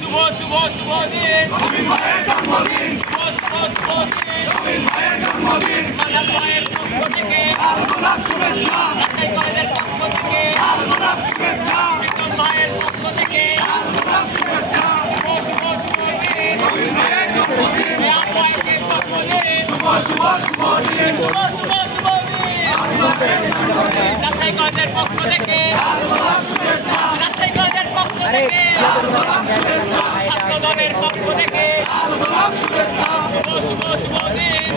শুভ শুভ শুভ দিন জন্মদিন জন্মদিন মায়ের পক্ষ থেকে শুভেচ্ছা কলেজের পক্ষ থেকে শুভেচ্ছা মায়ের পক্ষ থেকে শুভেচ্ছা শুভ শুভ দিন শুভ শুভ শুভ দিন শুভ শুভ শুভ দিন রাজশাহী কলেজের পক্ষ থেকে রাজশাহী কলেজের পক্ষ থেকে ছাত্র দলের পক্ষ থেকে শুভ শুভ শুভ দিন।